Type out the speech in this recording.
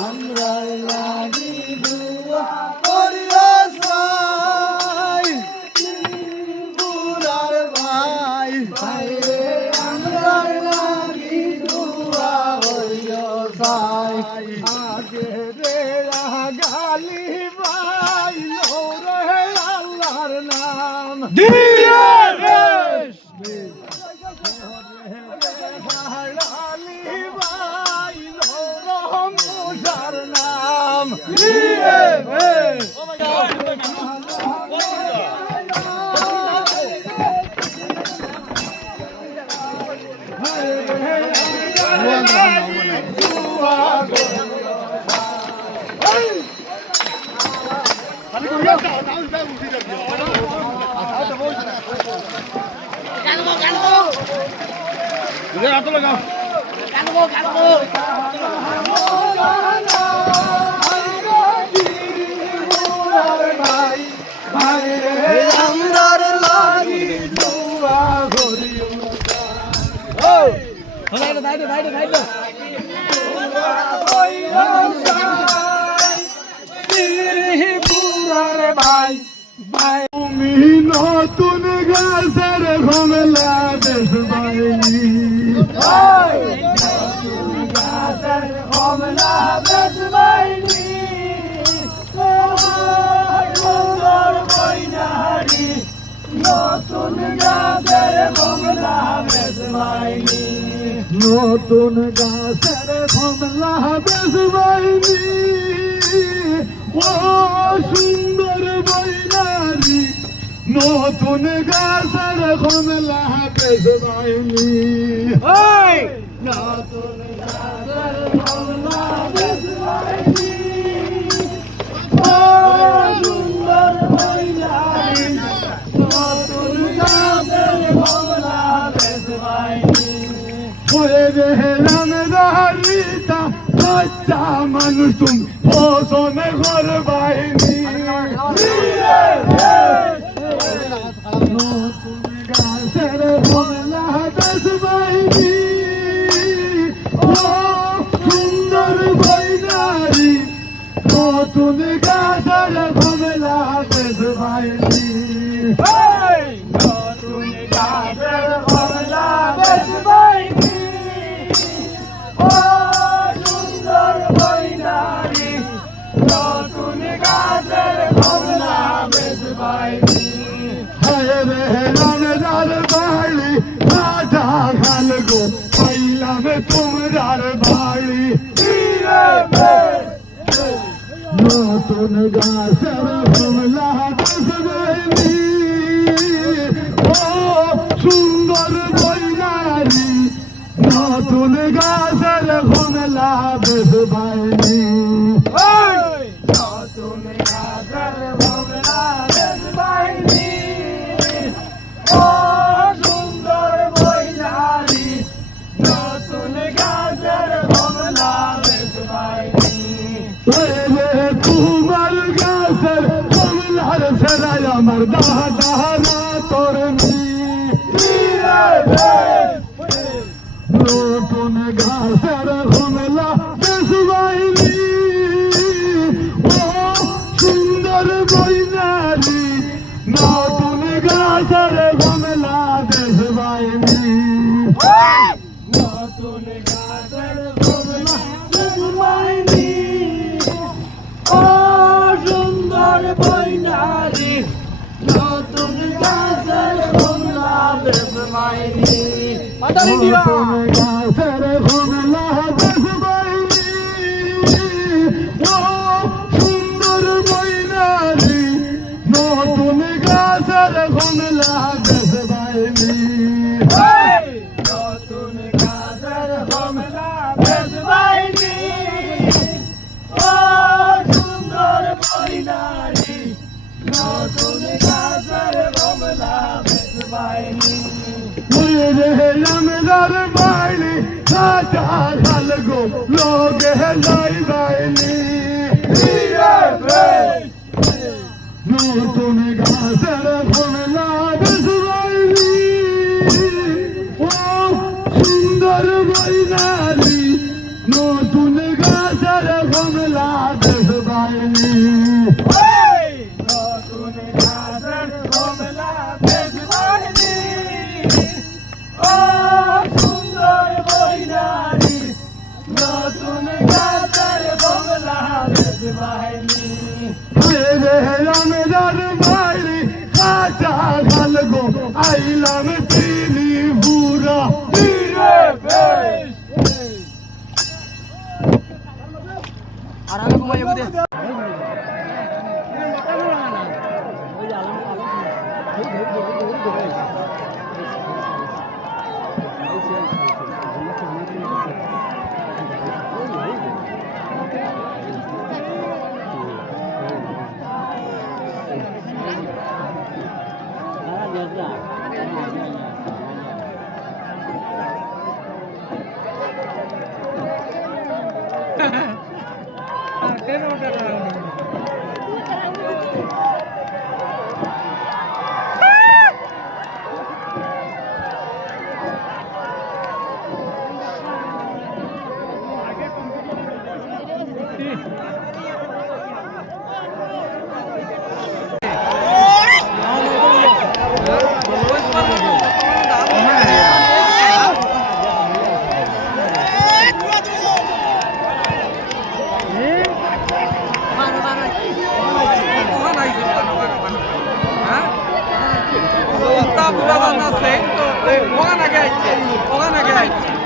আমরা লাগি দুয়া করিয়া সাই বুড়ার ভাই ভাই রে আমরা লাগি দুয়া করিয়া সাই আগে রে গালি ভাই রে আল্লাহর নাম দিয়ে রে নতুন গাছের কমলা বেশ বাইনি গাছের কমলা বেশ বাইনি সুন্দর বৈনারি নতুন গাছের কমলা বেশ বাইনি নতুন গাছের কমলা বেশ বাইনি ও সুন্দর বৈনারি নতুন গাছের কমলা বেশ বাইনি নতুন গাছের কমলা বেশ বাইনি ও সুন্দর বৈনারি নতুন গাছের কমলা বেশ বাইনি ওরে রে রামদারিতা বাচ্চা মানুষ তুমি পছন্দ কর বাইনি নতুন গাছের কমলা বেশ বাইনি ও সুন্দর বৈনারি নতুন গাছের কমলা বেশ বাইনি নতুন গাছের কমলা বেশ বাইনি ও সুন্দর বৈনারি নতুন গাছের কমলা বেশ বাইনি রামদার বাড়ি রাজা খাল গো পাইলাম তোমার বাড়ি নতুন গাছের কমলা বেশ বাইনি ও সুন্দর বৈনারি নতুন গাছের কমলা বেশ বাইনি নতুন গাছের কমলা বেশ বাইনি ও সুন্দর বৈনারি নতুন গাছের কমলা বেশ বাইনি তোমার গাছের কমলার সেরাই আমার দাদা তোর নতুন গাছের কমলা বেশ বাইনি ও সুন্দর বৈনারি নতুন গাছের কমলা বেশ বাইনি নতুন গাছের কমলা বেশ বাইনি ও সুন্দর বৈনারি নতুন গাছের কমলা বেশ বাইনি নতুন গাছের কমলা বেশ বাইনি ও সুন্দর বৈনারি নতুন গাছের কমলা বেশ বাইনি বইনারি নতুন গাছের কমলা বেচবাইনি রামদার বাইনি কাঁচা ঝাল গো লোকে লাই বাইনি নতুন গাছের কমলা বেচবাইনি ও সুন্দর বইনারি নতুন গাছের কমলা বেচবাইনি নতুন গাছের কমলা বেচবাইনি ও সুন্দর বইনারি নতুন গাছের কমলা বেচবাইনি রামদার বাইরে কাঁচা ঝাল গো আইলাম তিনি বুড়া আর আমি ঘুমাই যাবো দে Tá,